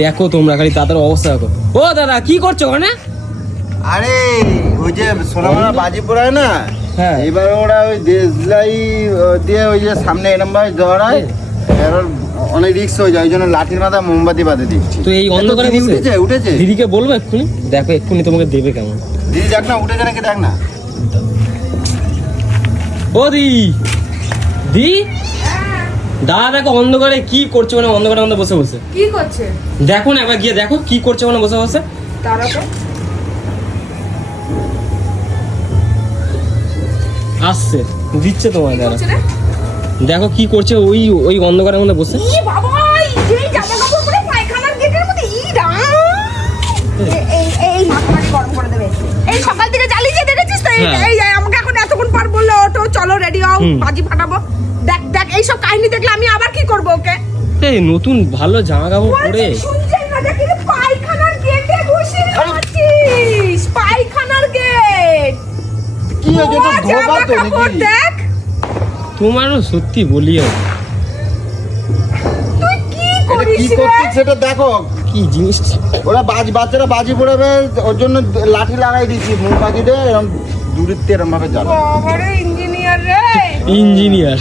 দেখো তোমরা খালি তাদের অবস্থা দেখো। ও দাদা কি করছ ওখানে? আরে ওই যে সোনামারা বাজি পড়ায় না? হ্যাঁ। এবার ওরা ওই দেশলাই দিয়ে ওই যে সামনে এরম ভাবে দৌড়ায় এবার অনেক রিক্স হয়ে যায় ওই জন্য লাঠির মাথা মোমবাতি বাঁধে দিচ্ছি। তো এই অন্ধকারে উঠেছে উঠেছে। দিদিকে বলব এক্ষুনি? দেখো এক্ষুনি তোমাকে দেবে কেমন। দিদি দেখ না উঠেছে নাকি দেখ না। ও দি দি? দাদা দেখো অন্ধকারে কি করছে মানে অন্ধকারে মধ্যে বসে বসে। কি করছে? দেখো না একবার গিয়ে দেখো কি করছে মানে বসে বসে। তারা তো। আসছে দিচ্ছে তোমায় দাদা। দেখো কি করছে ওই ওই অন্ধকারের মধ্যে বসে। এই সকাল থেকে জ্বালিয়ে দেখেছিস তো এই হ্যাঁ। এই আমাকে এখন এতক্ষণ পর বলল ওটো চলো রেডি হও। বাজি ফাটাবো। দেখ দেখ এই সব কাহিনী দেখলে আমি আবার কি করব ওকে? এই নতুন ভালো জামা কাপড় পরে। শুনছেন না দেখি পায়খানার গেটে বসে আছিস পায়খানার গেট কি হয়েছে? তো তো নাকি? দেখ। তোমারও সত্যি বলি আর তুই কি করিস কি করছিস সেটা দেখো। কি জিনিস? ওরা বাজ বাচ্চারা বাজি পড়াবে ওর জন্য লাঠি লাগাই দিচ্ছি মোমবাতি দিয়ে এরকম ভাবে জ্বালা ইঞ্জিনিয়ার রে। ইঞ্জিনিয়ার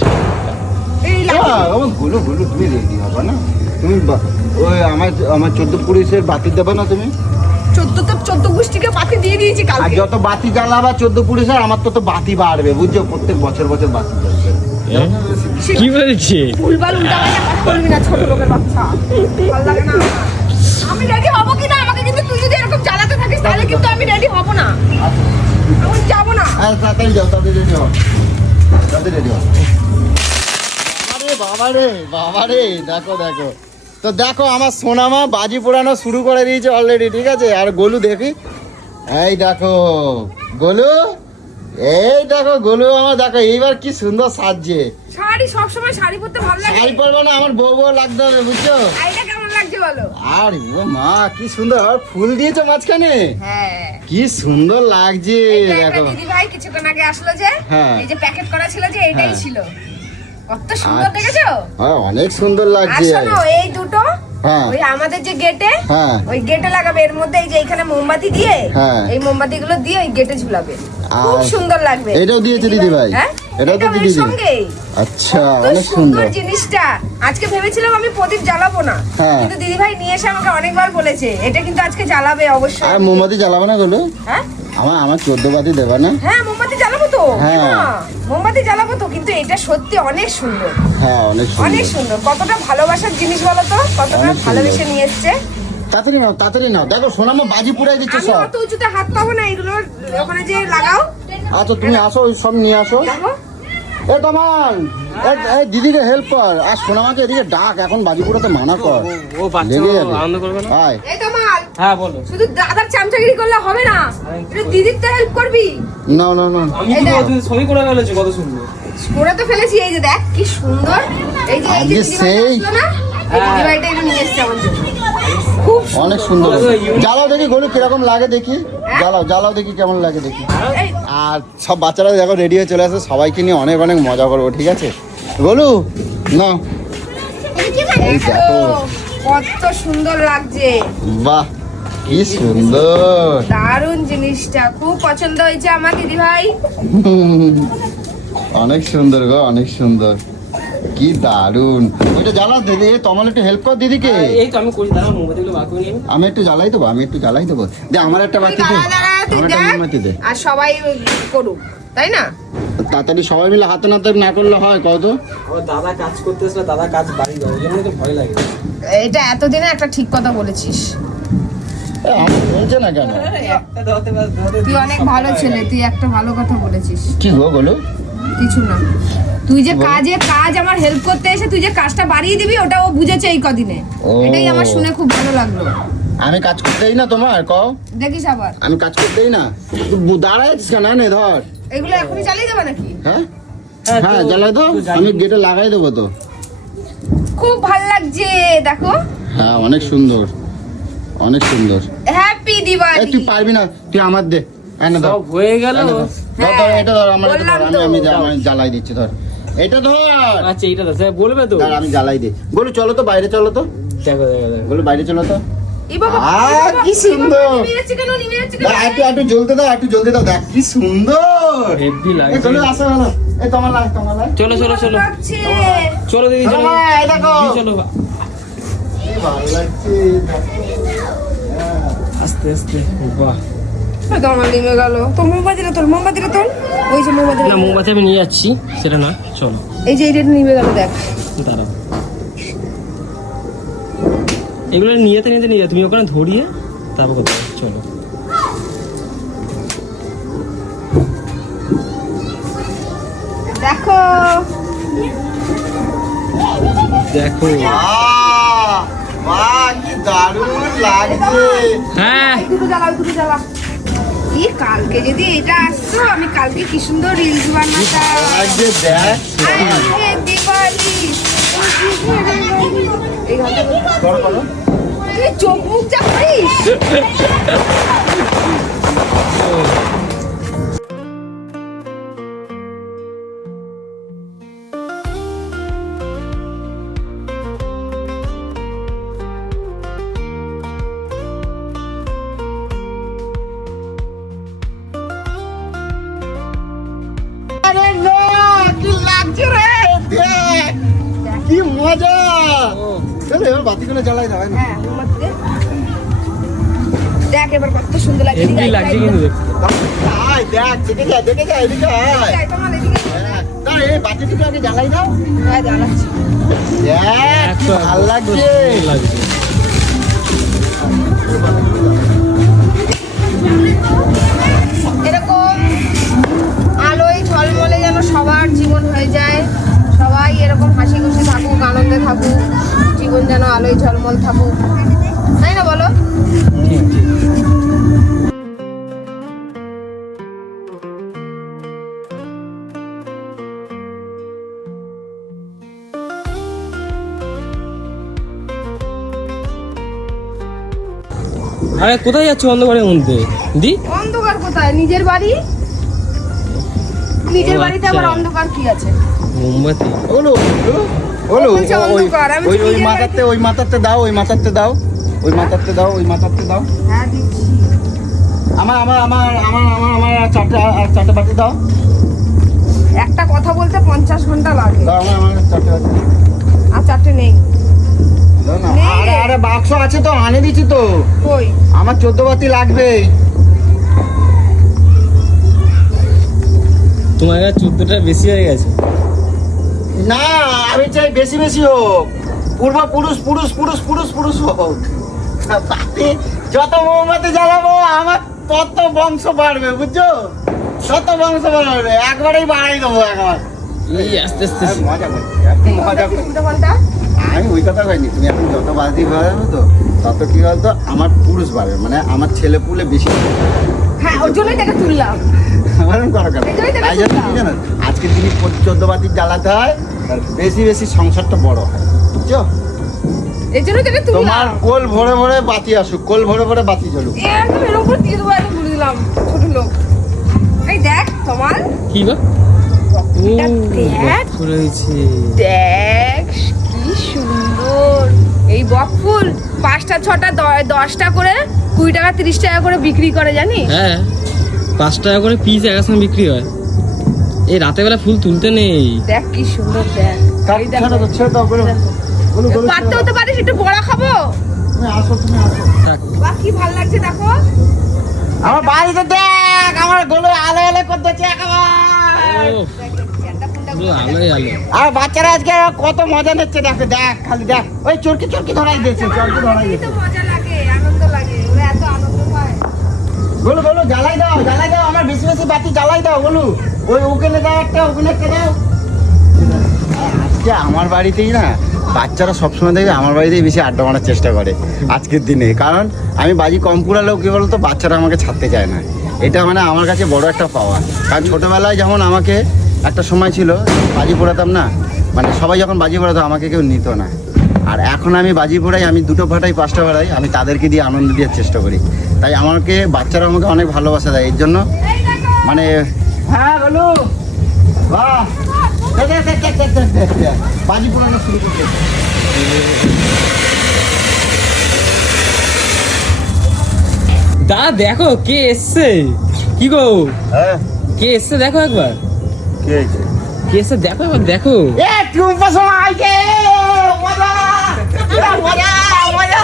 হ্যাঁ, আমারগুলো গুলো তুমি রেডি হবে না? তুমি ওই আমার আমার চোদ্দ পুলিশের বাতি দেবে না তুমি? চোদ্দ তো চোদ্দ গোষ্ঠীকে পাতি দিয়ে দিয়েছি আর কালকে। যত বাতি জ্বালাবা চোদ্দ পুলিশের আমার তত বাতি বাড়বে বুঝছ? প্রত্যেক বছর বছর বাতি জ্বলবে। কি বলছে? ভুলভাল উল্টা পাল্টা কথা বলবি না ছোট লোকের বাচ্চা। ভালো লাগে না। আমি রেডি হব কি না আমাকে কিন্তু তুই যদি এরকম চালাতে থাকিস তাহলে কিন্তু আমি রেডি হব না। আমি যাব না। হ্যাঁ তাড়াতাড়ি যাও তাড়াতাড়ি রেডি হও। তাড়াতাড়ি রেডি হও। বাবা রে বাবা রে দেখো দেখো। তো দেখো আমার সোনামা বাজি পোড়ানো শুরু করে দিয়েছে অলরেডি ঠিক আছে? আর গোলু দেখি। এই দেখো গোলু এই দেখো গোলু আমার দেখো এইবার কি সুন্দর সাজছে। শাড়ি সবসময় শাড়ি পরতে ভালো লাগে। শাড়ি পরবো না আমার বউ বউ লাগতে হবে বুঝছ? শাড়িটা কেমন লাগছে বলো? আর ও মা কি সুন্দর। আর ফুল দিয়েছ মাঝখানে? হ্যাঁ। কি সুন্দর লাগছে দেখো। দিদি ভাই কিছুক্ষণ আগে আসলো যে হ্যাঁ। এই যে প্যাকেট করা ছিল যে এটাই হ্যাঁ। ছিল। কত সুন্দর আচ্ছা। দেখেছ? হ্যাঁ, অনেক সুন্দর আর লাগছে শোনো এই দুটো হ্যাঁ। ওই আমাদের যে গেটে হ্যাঁ। ওই গেটে লাগাবে এর মধ্যে এই যে এখানে মোমবাতি দিয়ে হ্যাঁ। এই মোমবাতি গুলো দিয়ে ওই গেটে ঝুলাবে। খুব সুন্দর লাগবে। এটাও দিয়েছে দিদিভাই? হ্যাঁ? এটাও তো দিদি- আচ্ছা অনেক সুন্দর জিনিসটা। আজকে ভেবেছিলাম আমি প্রদীপ জ্বালাবো না। কিন্তু দিদি ভাই নিয়ে এসে আমাকে অনেকবার বলেছে। এটা কিন্তু আজকে জ্বালাবে অবশ্যই। আর মোমবাতি জ্বালাবে না গেলো হ্যাঁ? আমার আমার চোদ্দ বাতি দেবে না? হ্যাঁ মোমবাতি জ্বালাবো তো হ্যাঁ। মোমবাতি জ্বালাবো তো কিন্তু এটা সত্যি অনেক সুন্দর। হ্যাঁ অনেক সুন্দর। অনেক সুন্দর। কতটা ভালোবাসার জিনিস বলো তো? কতটা ভালোবেসে নিয়ে এসছে তাড়াতাড়ি নাও তাড়াতাড়ি নাও। দেখো সোনামা বাজি পুড়াই দিচ্ছে আমি সব। অত উঁচুতে হাত পাবো না এগুলো ওখানে যে লাগাও। আচ্ছা তুমি আসো ওই সব নিয়ে আসো। এ তোমার এই দিদিকে হেল্প কর। আর সোনামাকে এদিকে ডাক এখন বাজি পুড়াতে মানা কর। ও বাচ্চা আনন্দ করবে না? আয়। এই তো মাল হ্যাঁ বলো। শুধু দাদার চামচাগিরি করলে হবে না। একটু দিদির তো হেল্প করবি। না না না। আমি তো দেখ। তুমি করে ফেলেছো কত সুন্দর। করে তো ফেলেছি এই যে দেখ কি সুন্দর। এই যে এই যে সেই- না এই হ্যাঁ। এটা নিয়ে এসছে আমার জন্য। খুব অনেক সুন্দর। জ্বালাও দেখি গলু কীরকম লাগে দেখি। জ্বালাও জ্বালাও দেখি কেমন লাগে দেখি। আর সব বাচ্চারা দেখো রেডি হয়ে চলে আসে সবাইকে নিয়ে অনেক অনেক মজা করব ঠিক আছে? গলু না। কত সুন্দর লাগছে। বাহ। কি সুন্দর। দারুণ জিনিসটা খুব পছন্দ হয়েছে আমার দিদি ভাই অনেক সুন্দর গো অনেক সুন্দর। কি দারুণ ওইটা জ্বালা দিদি তোমার একটু হেল্প কর দিদিকে। এই তো আমি করি দাঁড়াও মোমবাতিগুলো বার করে নিই। আমি একটু জ্বালাই দেবো আমি একটু জ্বালাই দেবো। দে আমার একটা বাতি দে দাঁড়া দাঁড়া তুই আমার একটা মোমবাতি দে। আর সবাই করুক তাই না? তাড়াতাড়ি সবাই মিলে হাতে নাতে না করলে হয় কত ও দাদা কাজ করতে দাদা কাজ বাড়ি দেয় ওই জন্য তো ভয় লাগে। এটা এতদিনে একটা ঠিক কথা বলেছিস। না কেন? তুই অনেক ভালো ছেলে তুই একটা ভালো কথা বলেছিস। কি গো বলো? কিছু না। তুই যে কাজে কাজ আমার হেল্প করতে এসে তুই যে কাজটা বাড়িয়ে দিবি ওটা ও বুঝেছে এই কদিনে। এটাই আমার শুনে খুব ভালো লাগল। আমি কাজ করতেই না তোমার কও? দেখিস আবার। আমি কাজ করতেই না। দাঁড়াইছিস কেন? নে ধর। এগুলো এখনই চালিয়ে দেবে নাকি? হ্যাঁ? হ্যাঁ, হ্যাঁ জ্বালাই তো আমি গেটে লাগাই দেবো তো। খুব ভালো লাগছে দেখো। হ্যাঁ অনেক সুন্দর। অনেক সুন্দর। হ্যাপি দিওয়ালি তুই পারবি না তুই আমার দে এনে ধর। সব হয়ে গেল? ধর। ধর, ধর, এটা ধর আমার এটা ধর, আমি। আমি জ্বালাই দিচ্ছি ধর। এটা ধর। আচ্ছা এইটা তো স্যার বলবে তো। ধর, আমি জ্বালাই দিই। বলি চলো তো বাইরে চলো তো। দেখো দেখো দেখো। বলো বাইরে চলো তো। কি সুন্দর। একটু একটু জ্বলতে দাও একটু জ্বলতে দাও দেখ কি সুন্দর। হেভি লাগছে। চলো আসো ভালো এই তোমার লাগ তোমার লাগ চলো চলো চলো। চলো দিদি চলো চলো, এই দেখো। দিদি, চলো। এই ভালো লাগছে হ্যাঁ। আস্তে আস্তে বাহ। এই আমার নেমে গেল। তোর মোমবাতিটা তোর মোমবাতিটা তোর। ওই যে মোমবাতিটা না মোমবাতি আমি নিয়ে যাচ্ছি সেটা না চলো। এই যে এইটা নেমে গেল দেখ। দাঁড়াও। এগুলো নিয়েতে নিতে নিয়ে যাও। তুমি ওখানে ধরিয়ে তারপর কোথাও চলো। দেখো। দেখো। বাহ, কি দারুণ লাগছে। হ্যাঁ। দুটো জ্বালা দুটো জ্বালা ই কালকে যদি এটা আসতো আমি কালকে কি সুন্দর রিলস বানাতাম। দেখ। আজকে দিওয়ালি। এই করো তুই চোখ মুখ যা করিস। এবার বাতিগুলো জ্বালাই দাও না? হ্যাঁ দেখ এবার কত সুন্দর লাগছে হেভি লাগছে কিন্তু দেখতে। আয় দেখ দেখে যা দেখে যা এদিকে আয়। এই তোমার এদিকে। দেখ, দাঁড়া, এই বাতি আগে জ্বালাই দাও। হ্যাঁ জ্বালাচ্ছি। দেখ কি একদম, লাগছে। লাগছে। এরকম আলোয় ঝলমলে যেন সবার জীবন হয়ে যায়। সবাই এরকম হাসি খুশি থাকুক আনন্দে থাকুক। জীবন যেন আলোয় ঝলমল থাকুক। তাই না বলো? ঠিক ঠিক আরে কোথায় যাচ্ছ অন্ধকারের মধ্যে? দি? অন্ধকার কোথায়? নিজের বাড়ি? নিজের বাড়িতে আচ্ছা। আবার অন্ধকার কি আছে? মোমবাতি। ওলো ওলো, ওই ওই ওই মাথাতে ওই মাথাতে দাও ওই মাথাতে দাও ওই মাথাতে দাও ওই মাথাতে দাও। হ্যাঁ দিচ্ছি। আমার আমার আমার আমার আমার আমার আর চারটে আর চারটে বাটি দাও। একটা কথা বলতে পঞ্চাশ ঘণ্টা লাগে। দাও আমার আমার চারটে বাটি। আর চারটে নেই। নেই। আরে আরে বাক্স আছে তো আনে দিছি তো। কই? আমার চোদ্দ বাতি লাগবে তোমার কাছে চোদ্দটা বেশি হয়ে গেছে? না আমি চাই বেশি বেশি হোক। পূর্ব পুরুষ পুরুষ পুরুষ পুরুষ পুরুষ হোক। যত মোমবাতি জ্বালাবো আমার তত বংশ বাড়বে বুঝছ? তত বংশ বাড়বে। একবারেই বাড়াই দেবো একবার। এই আস্তে আস্তে। মজা করছি মজা করছি। আমি ওই কথা কইনি তুমি এখন যত বাজি বাড়াবে তো তত কি বলতো আমার পুরুষ বাড়বে মানে আমার ছেলে পুলে বেশি। হ্যাঁ ওর জন্যই তাকে তুললাম। আমার করো কেন? তাই জন্য কি জানো? আজকের দিনে চোদ্দ বাতি জ্বালাতে হয় বেশি বেশি সংসারটা বড় হয়। বুঝছ? তোমার কোল ভরে ভরে বাতি আসুক কোল ভরে ভরে বাতি জ্বলুক। একদম দিয়ে দেবো দিলাম ছোট লোক। এই দেখ তোমার। কি গো? দেখ। কি সুন্দর। এই বক ফুল পাঁচটা ছটা দশটা করে কুড়ি টাকা তিরিশ টাকা করে বিক্রি করে জানিস? হ্যাঁ। পাঁচ টাকা করে পিস একার সঙ্গে বিক্রি হয়। এই রাতে বেলা ফুল তুলতে নেই। দেখ কি সুন্দর দেখ। কাট, এই দেখ। ছেড়ে দাও, ছেড়ে দাও, বলো। বলো, বলো, ছেড়ে পারতে দাও। হতে পারিস একটু বড়া খাব? কি ভালো লাগছে দেখো। আমার বাড়িতে দেখ আমার গোলো আলো আলো করতেছে আর বাচ্চারা আজকে কত মজা নিচ্ছে দেখো দেখ খালি দেখ। ওই চরকি চরকি ধরাই দিয়েছে চরকি ধরাই দিয়েছে। বাতি জ্বালাই দাও, বলো। ওই ওখানে দাও একটা ওখানে একটা দাও। আজকে আমার বাড়িতেই না, বাচ্চারা সবসময় দেখবে আমার বাড়িতেই বেশি আড্ডা মারার চেষ্টা করে আজকের দিনে। কারণ আমি বাজি কম পুরালেও কি বলতো, বাচ্চারা আমাকে ছাড়তে চায় না। এটা মানে আমার কাছে বড় একটা পাওয়া। কারণ ছোটোবেলায় যেমন আমাকে একটা সময় ছিল, বাজি পোড়াতাম না মানে সবাই যখন বাজি পোড়াতো, আমাকে কেউ নিত না। আর এখন আমি বাজি পোড়াই, আমি দুটো ফাটাই পাঁচটা ফাটাই আমি তাদেরকে দিয়ে আনন্দ দেওয়ার চেষ্টা করি। তাই আমাকে বাচ্চারা আমাকে অনেক ভালোবাসা দেয়। এর জন্য মানে হ্যাঁ বলু। দা দেখো কে এসছে? কি গো? হ্যাঁ। কে এসছে দেখো একবার। কে এসছে? দেখো একবার দেখো। মজা মজা মজা।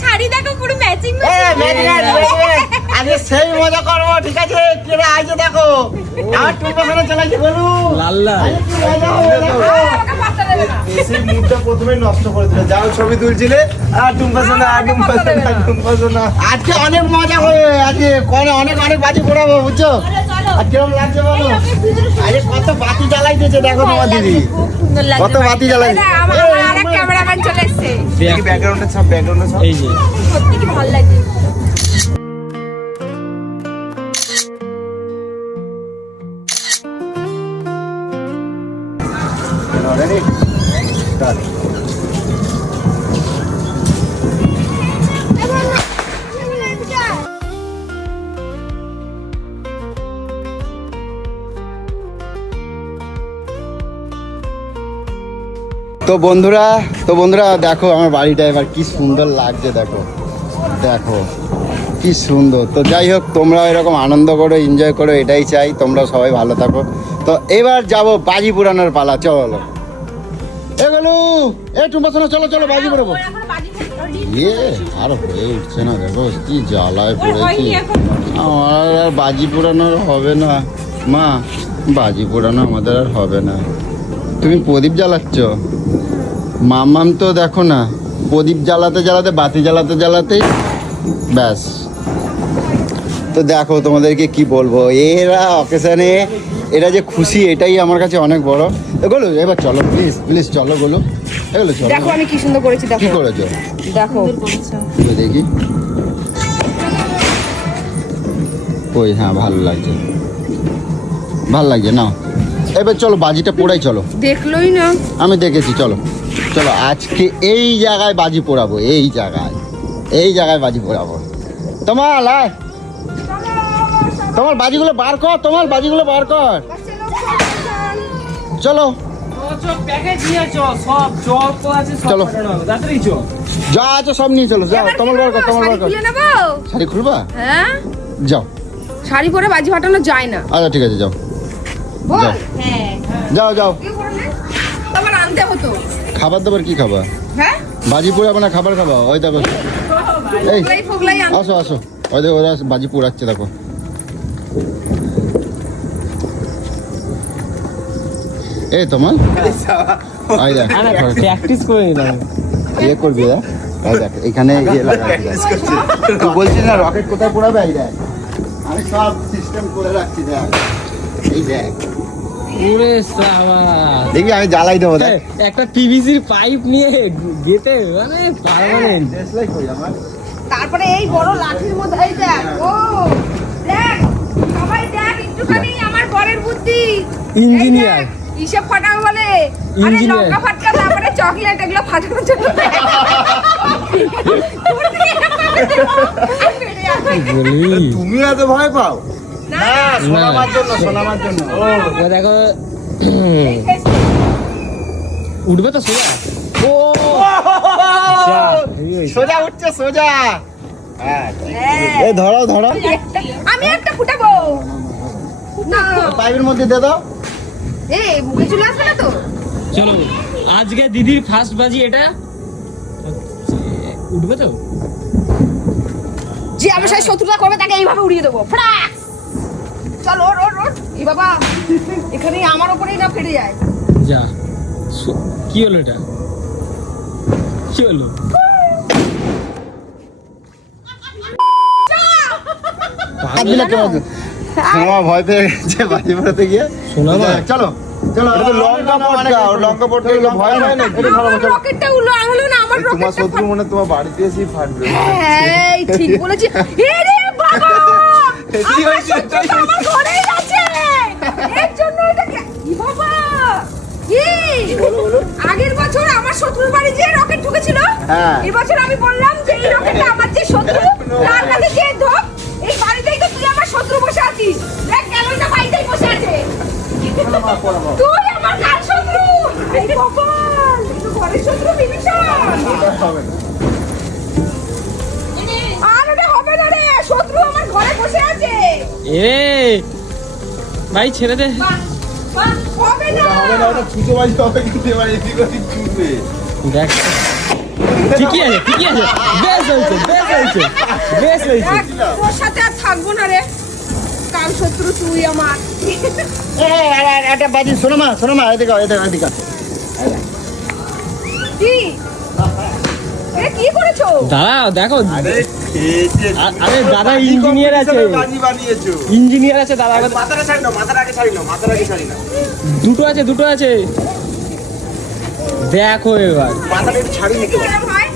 শাড়ি দেখো পুরো ম্যাচিং সেই মজা করব ঠিক আছে? কেড়ে আইছে দেখো। আমার টুম্পা সোনা চালাইছে বলু। লাল্লা। এসে মুডটা প্রথমে নষ্ট করে দিলে। যাও ছবি তুলছিলে। আর টুম্পা সোনা আর টুম্পা সোনা টুম্পা সোনা আজকে অনেক মজা হবে। আজকে কোনে অনেক অনেক বাজি পড়াবো বুঝছ? আর কিরম লাগছে বলো? আরে কত বাতি জ্বালাইতেছে দেখো তোমার দিদি। কত বাতি জ্বালাই আমার ক্যামেরাম্যান চলে এসেছে। ব্যাকগ্রাউন্ডে সব ব্যাকগ্রাউন্ডে সব। এই যে। সত্যি কি ভালো লাগছে। তো বন্ধুরা তো বন্ধুরা, দেখো আমার বাড়িটা এবার কি সুন্দর লাগছে, দেখো। দেখো, কি সুন্দর। তো যাই হোক তোমরা এরকম আনন্দ করো এনজয় করো, এটাই চাই, তোমরা সবাই ভালো থাকো। তো এবার যাব বাজি পুরানোর পালা, চলো। এগুলো এ টুম্বা শোনো চলো চলো বাজি পুরাবো এখন ইয়ে আর হয়ে উঠছে না দেখো কি জ্বালায় পড়েছি। আমার আর বাজি পোড়ানোর হবে না। মা বাজি পোড়ানো আমাদের আর হবে না। তুমি প্রদীপ জ্বালাচ্ছ? মামাম তো দেখো না প্রদীপ জ্বালাতে জ্বালাতে বাতি জ্বালাতে জ্বালাতেই ব্যাস। তো দেখো তোমাদেরকে কি বলব এরা অকেশনে এরা যে খুশি এটাই আমার কাছে অনেক বড়। এগুলো এবার চলো প্লিজ প্লিজ চলো গুলো। এগুলো চলো। দেখো আমি কি সুন্দর করেছি দেখো। কি করেছ? দেখো। দেখি। ওই হ্যাঁ ভালো লাগছে। ভালো লাগছে না এবার চলো বাজিটা পোড়াই চলো। দেখলোই না। আমি দেখেছি চলো। চলো আজকে এই জায়গায় বাজি পোড়াবো এই জায়গায়। এই জায়গায় বাজি পোড়াবো। তোমার আয়। তোমার বাজিগুলো বার কর তোমার বাজিগুলো বার কর। চলো। চলো। যা আছে সব নিয়ে চলো যাও তোমার বার কর তোমার বার কর। শাড়ি খুলবা? হ্যাঁ। যাও। শাড়ি পরে বাজি ফাটানো যায় না। আচ্ছা ঠিক আছে যাও। যাও। হ্যাঁ। যাও যাও। আনতে হতো খাবার দাবার কি খাবা? হ্যাঁ? বাজি পোড়াবো না খাবার খাবা ওই দেখো। এই আসো আসো। ওই দেখো ওরা বাজি পোড়াচ্ছে দেখো। এই তোমার? ওই দেখ। প্র্যাকটিস করে নিলাম। ইয়ে করবি দেখ ওই দেখ এখানে ইয়ে লাগা। তুই বলছিস না রকেট কোথায় পোড়াবে? এই দেখ। আমি সব সিস্টেম করে রাখছি দেখ। এই দেখ। দেখবি আমি জ্বালাই দেবো দেখ। একটা পিভিসির পাইপ নিয়ে গেতে মানে পারমানেন্ট দেশলাই কই আমার? তারপরে এই বড় লাঠির মধ্যে দেখ ও। দেখ দেখ একটুখানি আমার বরের বুদ্ধি। দেখ, হিসেব ফাটাবে বলে? আরে লঙ্কা ফাটকা তারপরে চকলেট এগুলো ফাটানোর জন্য। তুমি এত ভয় পাও? না, না সোনামার জন্য সোনামার জন্য। দেখো। উঠবে তো সোজা? ও। সোজা। উঠছে সোজা। হ্যাঁ হ্যাঁ। এই ধরো ধরো। আমি একটা ফুটাবো। পাইপের মধ্যে দিয়ে দাও। এ মুখে চলে আসবে না তো? চলো আজকে দিদির ফার্স্ট বাজি এটা। উঠবে তো? যে আমার সাথে শত্রুতা করবে তাকে এইভাবে উড়িয়ে দেবো। চল ওর ওর ওর এই বাবা এখানে আমার ওপরেই না ফেটে যায়। যা। কি হলো এটা? কি হলো? দিলে কেমন সোনামা ভয় পেয়ে গেছে বাজি পড়াতে গিয়ে। সোনামা? চলো চলো হয় তোমার শত্রু মনে তোমার বাড়িতে এসেই ফাটবে হ্যাঁ ঠিক বলেছি। এ রে বাবা! কি আমার হয়েছে? শত্রুটা আমার ঘরেই আছে। এর জন্য এটা কে- ই! বাবা কি আগের বছর আমার শত্রুর বাড়ি যে রকেট ঢুকেছিল। হ্যাঁ। এই বছর আমি বললাম যে এই রকেটটা আমার যে শত্রু তার কাছে যে ধোক শত্রু বসে আছিস? দেখ ক্যামেরাটা বাড়িতেই বসে আছে। তুই আমার কার শত্রু? এই কপাল ঘরের শত্রু বিভীষণ। আর ওটা হবে না রে এ ভাই ছেড়ে দে। হবে না। হবে না ওটা ছুটো বাজি হবে কিন্তু এবার এদিক ওদিক ছুটবে দেখ। ঠিকই আছে ঠিকই আছে। বেশ হয়েছে বেশ হয়েছে বেশ হয়েছে। তোর সাথে আর থাকব না রে। শত্রু তুই আমার। একটা বাজি শোনো মা শোনো মা এদিকে এদিকে এদিকে কি? কি করেছ? দাঁড়াও দেখো। আরে দাদা ইঞ্জিনিয়ার আছে। ইঞ্জিনিয়ার আছে দাদা। মাথাটা ছাড়ি না মাথার আগে ছাড়ি না মাথার আগে ছাড়ি না। দুটো আছে দুটো আছে। দেখো এবার। মাথাটা ছাড়ি হয়।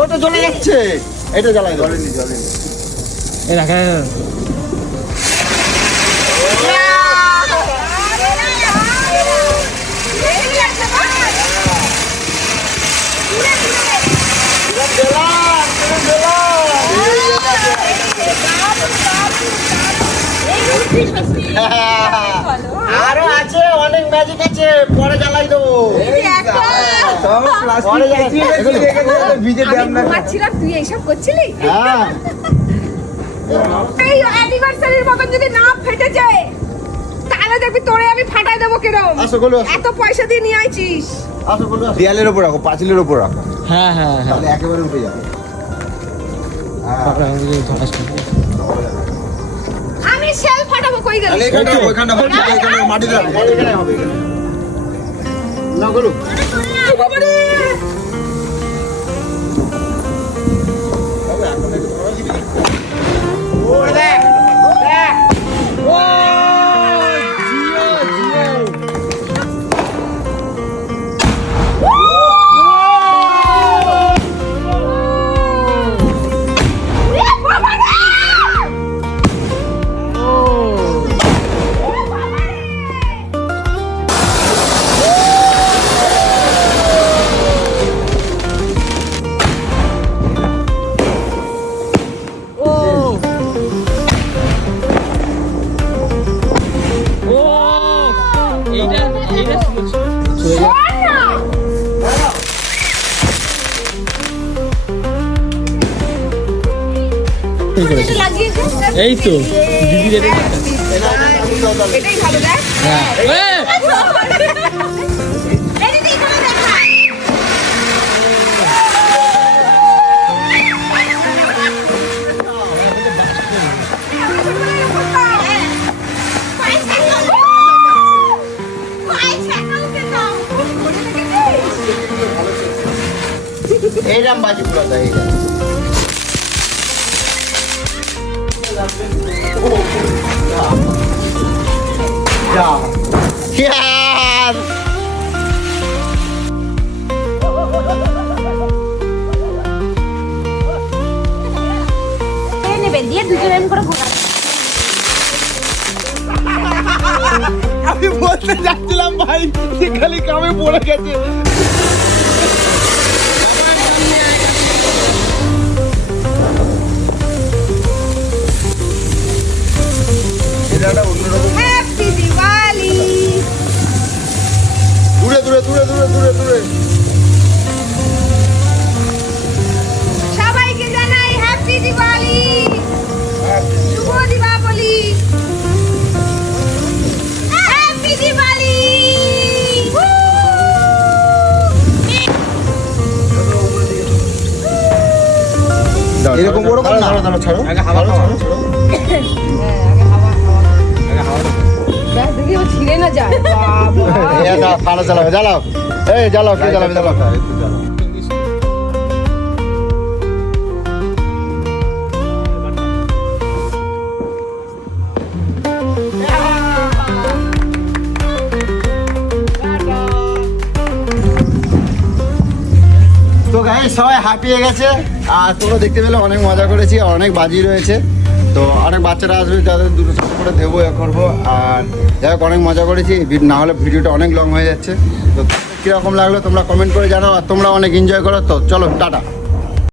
ওটা জ্বলে যাচ্ছে। এটা জ্বালাই দাও। জলেনি জলেনি দেখা আছে আছে পরে জ্বালাই দেবো। তুই এইসব করছিলি? হ্যাঁ। এই অ্যানিভার্সারির মতন যদি না ফেটে যায় তাহলে দেখবি তোরে আমি ফাটাই দেবো কিরম। এত পয়সা দিয়ে নিয়ে আইছিস। দেয়ালের ওপর রাখো পাঁচিলের ওপর রাখো। হ্যাঁ হ্যাঁ হ্যাঁ। একেবারে উঠে যাবে। কই গেল? এখানে মাটিতে হবে। না গোলু ও এই তো এইরাম বাজি পুরো দেয় এইরাম যা ইয়ার নেবে দিয়ে দুজন এরকম করে ঘোরা আমি বলতে যাচ্ছিলাম ভাই যে খালি কামে পড়ে গেছে যায়। এই জ্বালাও জ্বালাও। এই জ্বালাও কি জ্বালাবে জ্বালাও। তো গাই সবাই হাঁপিয়ে গেছে। আর তোমরা দেখতে পেলে অনেক মজা করেছি অনেক বাজি রয়েছে। তো অনেক বাচ্চারা আসবে যাদের দুটো সাথে করে দেবো, এ করব। আর যাই হোক, অনেক মজা করেছি। না হলে ভিডিওটা অনেক লং হয়ে যাচ্ছে। তো কীরকম লাগল তোমরা কমেন্ট করে জানাও, আর তোমরা অনেক এনজয় করো, তো চলো, টাটা।